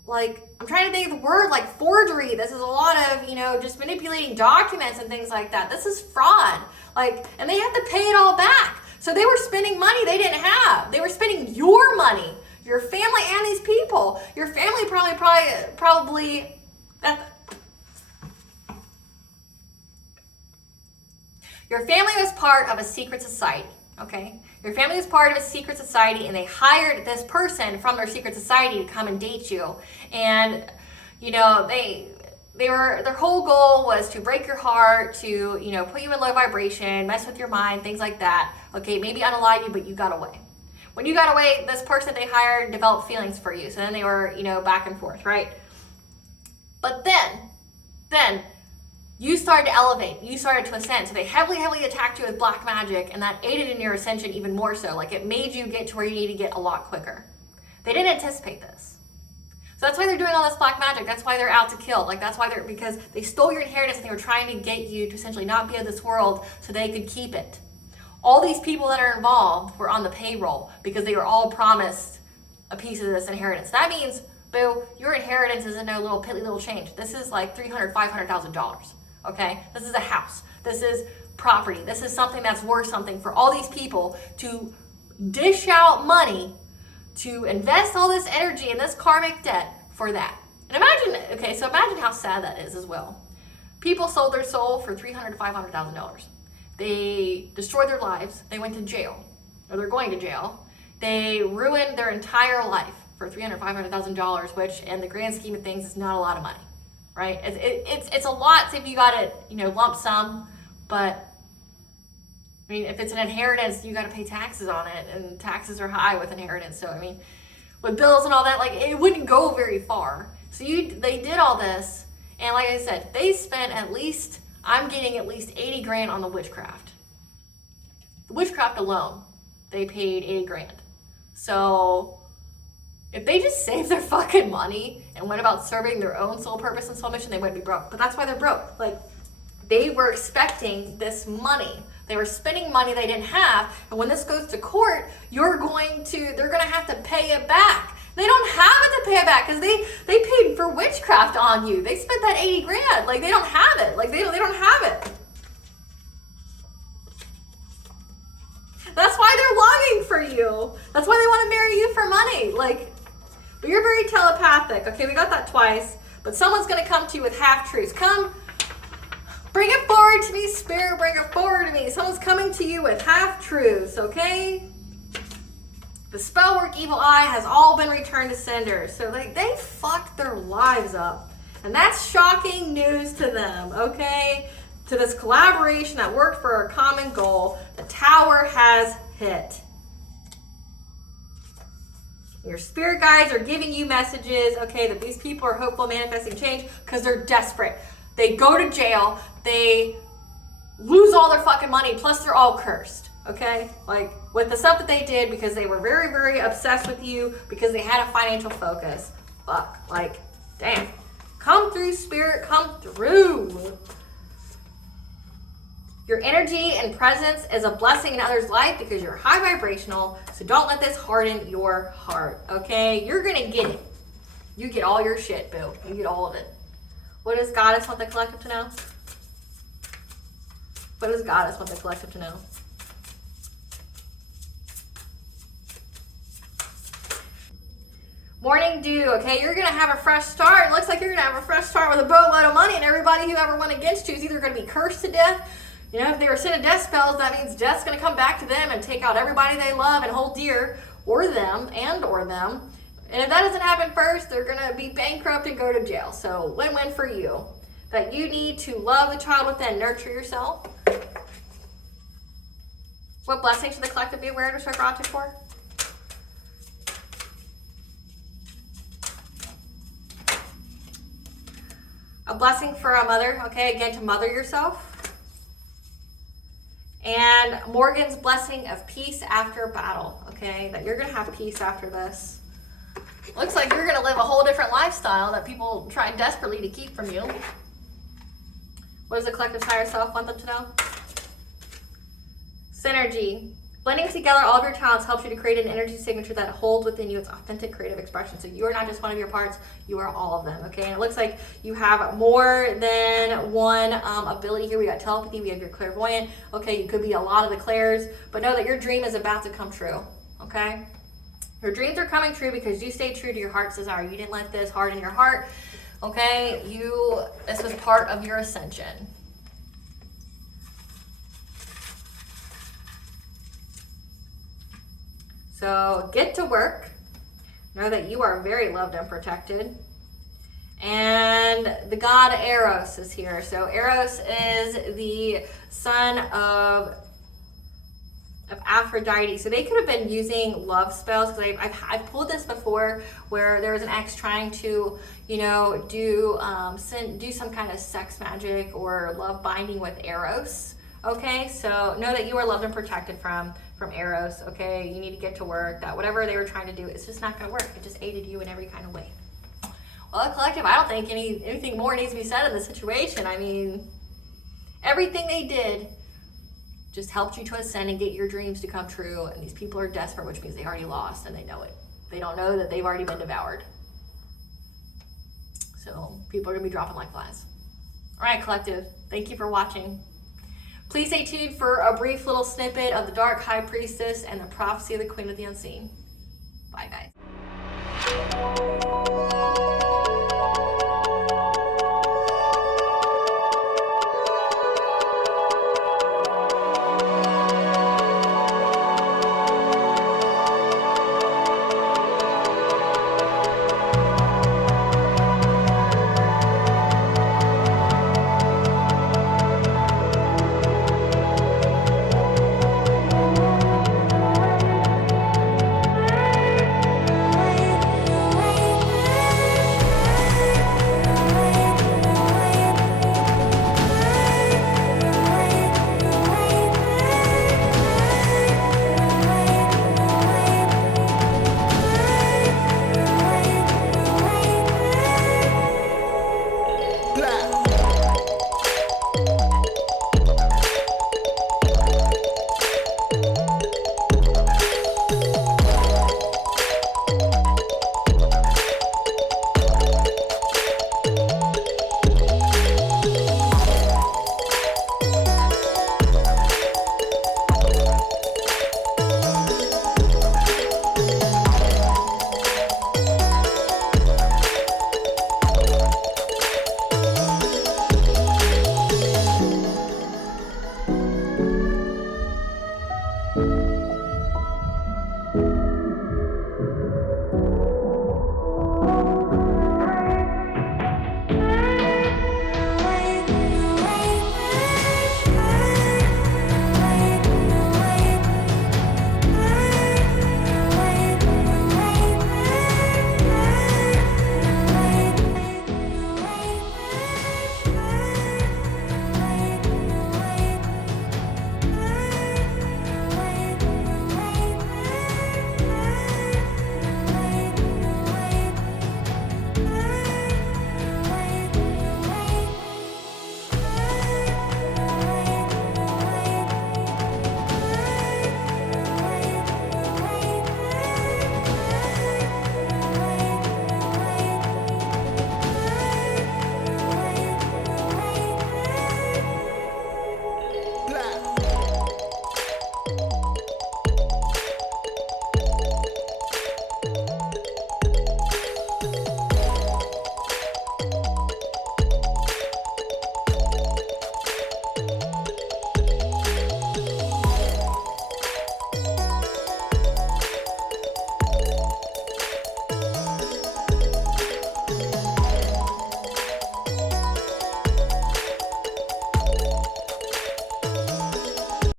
I'm trying to think of the word, like forgery. This is a lot of, just manipulating documents and things like that. This is fraud. Like, and they have to pay it all back. So they were spending money they didn't have. They were spending your money, your family and these people. Your family probably your family was part of a secret society, okay? Your family was part of a secret society, and they hired this person from their secret society to come and date you. And, their whole goal was to break your heart, to, put you in low vibration, mess with your mind, things like that. Okay, maybe unalive you, but you got away. When you got away, this person they hired developed feelings for you. So then they were, back and forth, right? But then you started to elevate, you started to ascend. So they heavily attacked you with black magic, and that aided in your ascension even more so. Like it made you get to where you need to get a lot quicker. They didn't anticipate this. So that's why they're doing all this black magic. That's why they're out to kill. Like that's why because they stole your inheritance and they were trying to get you to essentially not be of this world so they could keep it. All these people that are involved were on the payroll because they were all promised a piece of this inheritance. That means, boo, your inheritance isn't no little piddly little change. This is like $300,000, $500,000. Okay, this is a house. This is property. This is something that's worth something for all these people to dish out money to invest all this energy in this karmic debt for that. And imagine how sad that is as well. People sold their soul for $300,000 to $500,000. They destroyed their lives. They went to jail, or they're going to jail. They ruined their entire life for $300,000, $500,000, which in the grand scheme of things is not a lot of money. Right? It's a lot if you got it, lump sum, but if it's an inheritance, you got to pay taxes on it, and taxes are high with inheritance. So with bills and all that, like it wouldn't go very far. So they did all this, and like I said, they spent I'm getting at least 80 grand on the witchcraft. The witchcraft alone, they paid 80 grand. So if they just saved their fucking money and went about serving their own soul purpose and soul mission, they wouldn't be broke. But that's why they're broke. Like, they were expecting this money. They were spending money they didn't have. And when this goes to court, they're going to have to pay it back. They don't have it to pay it back because they paid for witchcraft on you. They spent that 80 grand. Like, they don't have it. Like, they don't have it. That's why they're longing for you. That's why they want to marry you for money. Like, but you're very telepathic. Okay, we got that twice. But someone's going to come to you with half-truths. Come, bring it forward to me, Spirit. Bring it forward to me. Someone's coming to you with half-truths, okay? The spell work evil eye has all been returned to sender. So they fucked their lives up. And that's shocking news to them, okay? To this collaboration that worked for a common goal, the tower has hit. Your spirit guides are giving you messages, okay, that these people are hopeful, manifesting change because they're desperate. They go to jail, they lose all their fucking money, plus they're all cursed, okay? Like, with the stuff that they did because they were very, very obsessed with you because they had a financial focus. Fuck, like, damn. Come through, Spirit, come through. Your energy and presence is a blessing in others' life because you're high vibrational, so don't let this harden your heart, okay? You're gonna get it. You get all your shit, boo. You get all of it. What does Goddess want the collective to know? What does Goddess want the collective to know? Morning dew, okay? You're gonna have a fresh start. It looks like you're gonna have a fresh start with a boatload of money, and everybody who ever went against you is either gonna be cursed to death. If they were sending death spells, that means death's going to come back to them and take out everybody they love and hold dear, or them. And if that doesn't happen first, they're going to be bankrupt and go to jail. So win-win for you. That you need to love the child within, nurture yourself. What blessing should the collective be aware of or show gratitude for? A blessing for a mother, okay, again, to mother yourself. And Morgan's blessing of peace after battle, okay, that you're going to have peace after this. Looks like you're going to live a whole different lifestyle that people try desperately to keep from you. What does the collective's higher self want them to know? Synergy. Blending together all of your talents helps you to create an energy signature that holds within you its authentic creative expression. So you are not just one of your parts, you are all of them, okay? And it looks like you have more than one ability here. We got telepathy, we have your clairvoyant. Okay, you could be a lot of the clairs, but know that your dream is about to come true, okay? Your dreams are coming true because you stayed true to your heart's desire. You didn't let this harden your heart, okay? This was part of your ascension. So get to work. Know that you are very loved and protected. And the god Eros is here. So Eros is the son of Aphrodite. So they could have been using love spells, because I've pulled this before where there was an ex trying to, do some kind of sex magic or love binding with Eros. Okay, so know that you are loved and protected from Eros, okay? You need to get to work. That whatever they were trying to do, it's just not going to work. It just aided you in every kind of way. Well, collective, I don't think anything more needs to be said in this situation. I mean, everything they did just helped you to ascend and get your dreams to come true. And these people are desperate, which means they already lost and they know it. They don't know that they've already been devoured. So people are going to be dropping like flies. All right, collective, thank you for watching. Please stay tuned for a brief little snippet of the Dark High Priestess and the prophecy of the Queen of the Unseen. Bye, guys.